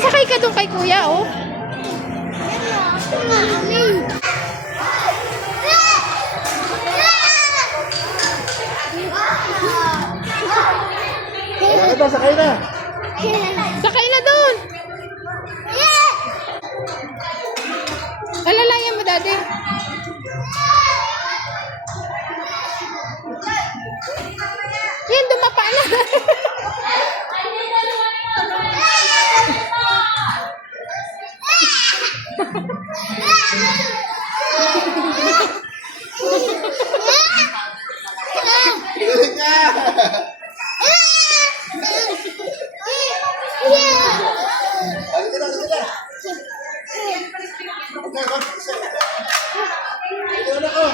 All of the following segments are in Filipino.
Sakay ka doon kay kuya, oh. Sakay na. Sakay na doon. Alalayan mo, daddy. Yan, dumapa na. Balik ka. Balik ka na, balik ka na. Okay, balik ka. Ito na ko.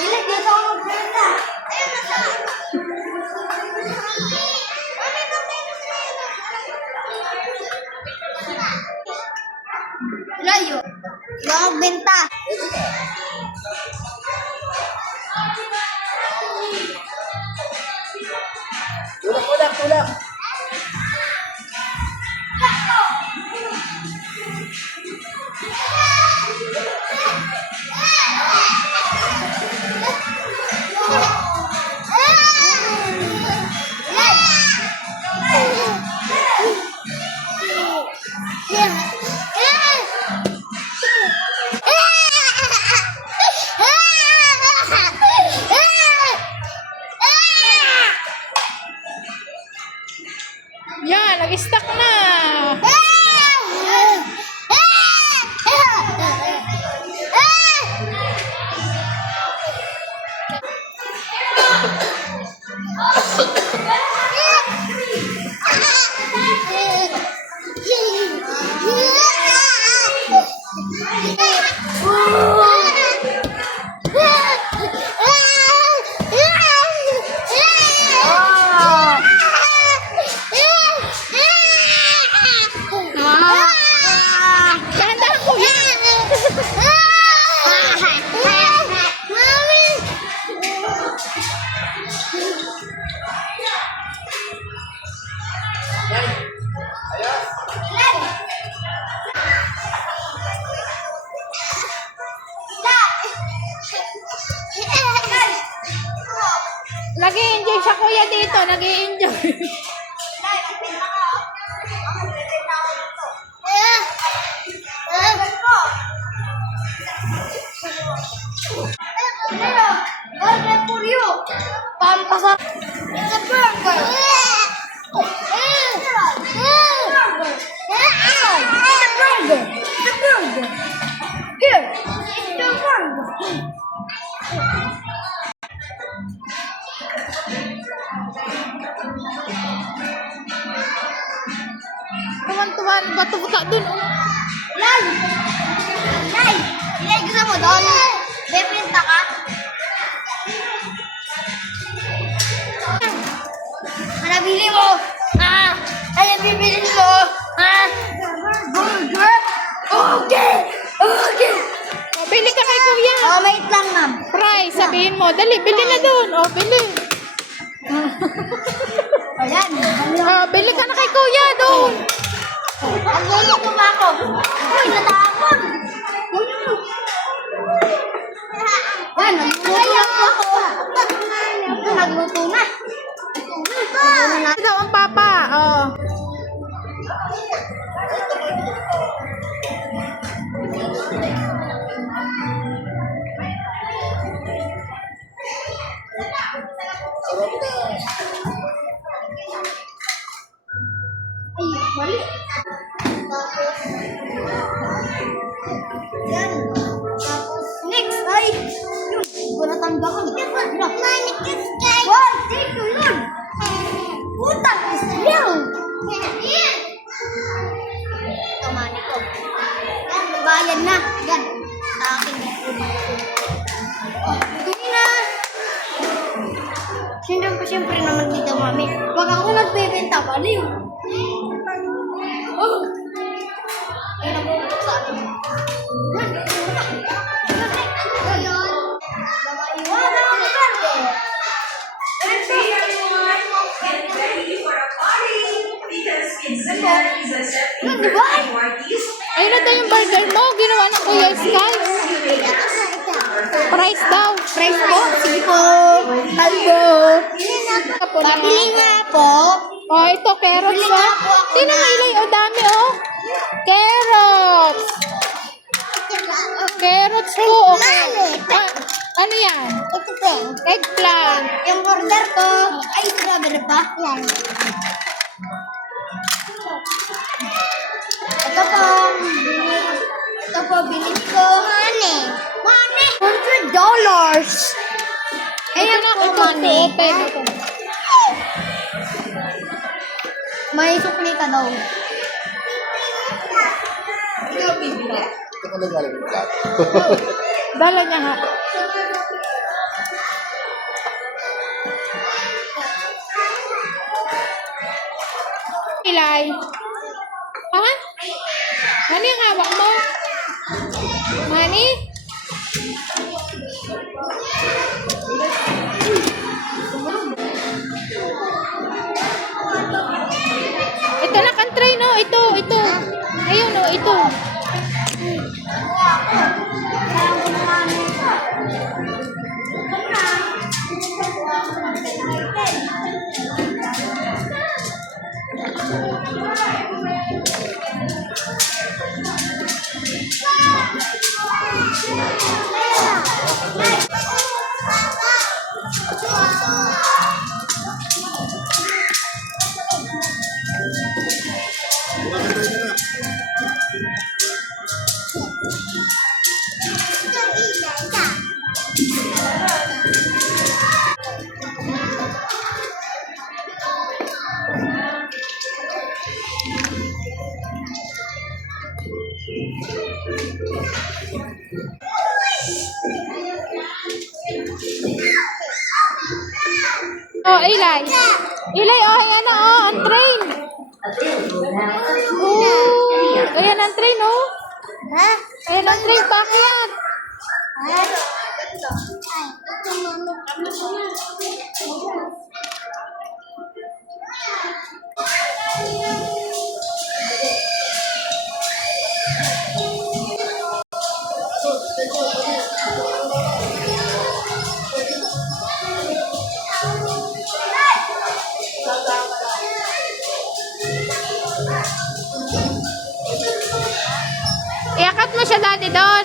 Ilay, dito ako magpunta. Layo. Yung benta. Tulak, tulak, tulak. Yan, nag-stuck na. Dahan-dahan, kuya. Nag-i-enjoy siya, kuya, dito. Nag-i-enjoy. Burger for you. Pampasar. It's a burger. It's a burger. It's a burger. Here. It's a burger. Tuwan-tuwan. Bato-buta dun, oh. Lay! Lay! Lay, gusto mo doon? Bebenta ka? Ano bili mo? Ha? Ano bibili mo? Ha? Burger? Okay! Okay! Oh, bili ka kay kuya. Oh, wait lang, ma'am. Price, sabihin mo. Dali, bili na dun. Oh, bili. Ayan. Oh, bili ka na kay kuya dun. Ang gulo ko ba ako? Uy, natapon! Yan, nagluto na ako. Nagluto na. Ito daw ang papa. Oh. Sarap na. Ay, mali. Tapos, yan. Tapos, next ay, yun, wala tanggakan. Manik is kay. What? Dito yun. Utang is real. Ito, manik ko. Yan, bayad na. Yan, sa akin. Oh, dumi na. Siyempre naman dito, mami. Pag ako nagbebenta, baliw. Oh! Ay, nabubuto sa akin. Yun, di ba? Ayun na daw yung burger mo. Ginawa ng Kuya Sky. Price daw. Price po? Sige po. Kalbo. Pabili nga po. Oh, ito, carrots. Bili nga Oh. po ako Tingnan mo, na. Ilay. Oh, dami, oh. Carrots. Carrots po. Okay. Ah, ano yan? Ito po. Eggplant. Yung order ko. Ay, strawberry pa. Yan. Ito po. Ito po, binili ko. Money. Money. $100. Ito na, ito po. Open. Ito. May sukli ka daw. Ito ka nagaling yung plato. Dala niya ha. Ilay. Ha? Ano yung hawak mo? Money? Ito na kantry no, ito. Ayun no, ito. Oh, Ilay. Ilay, oh, ayan na, oh, ang train. Oh, ayan ang train, oh. Ha? Ayan ang train, bakit? Ha? Iakat mo siya dati doon.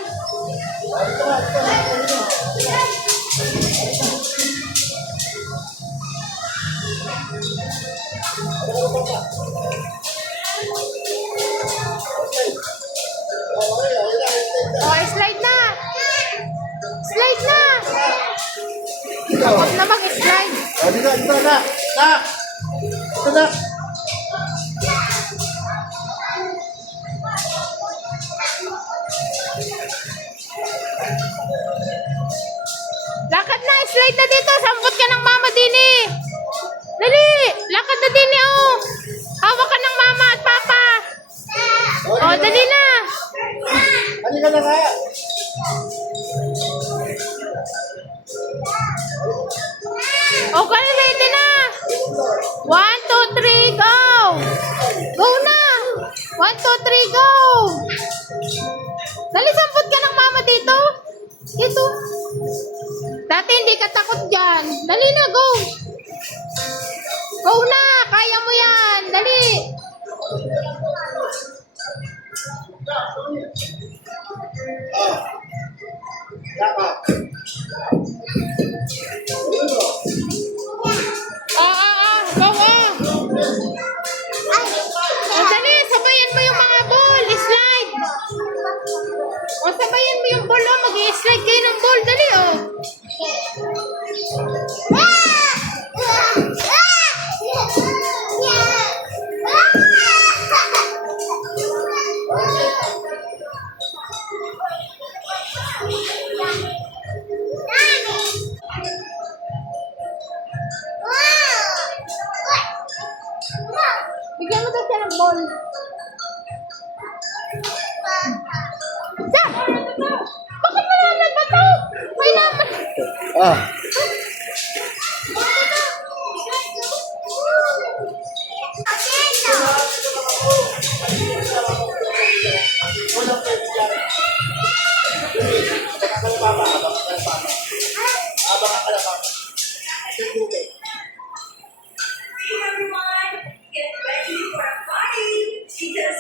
Oh, slide na. Slide na. Huwag na mag-slide. O, dito, na. Ito na. Lakad na, slide na dito. Sambot ka ng mama din eh. Dali, lakad na din eh, oh. Hawak ka ng mama at papa. Oh, dali na. Halika na nga. Okay, ready na. 1, 2, 3, go. Go na. 1, 2, 3, go. Dali, sambot ka ng mama dito. Dito. Dati hindi ka takot dyan. Dali na, go. Go na. Kaya mo yan. Dali. Yaka. Go O, dali. Sabayan mo yung mga ball. Slide. O, sabayan mo yung ball. O, mag-i-slide kayo ng ball. Dali, o. Bigyan mo daw siya ng ball. Sa! Bakit wala na ba ito? May naman. Ah.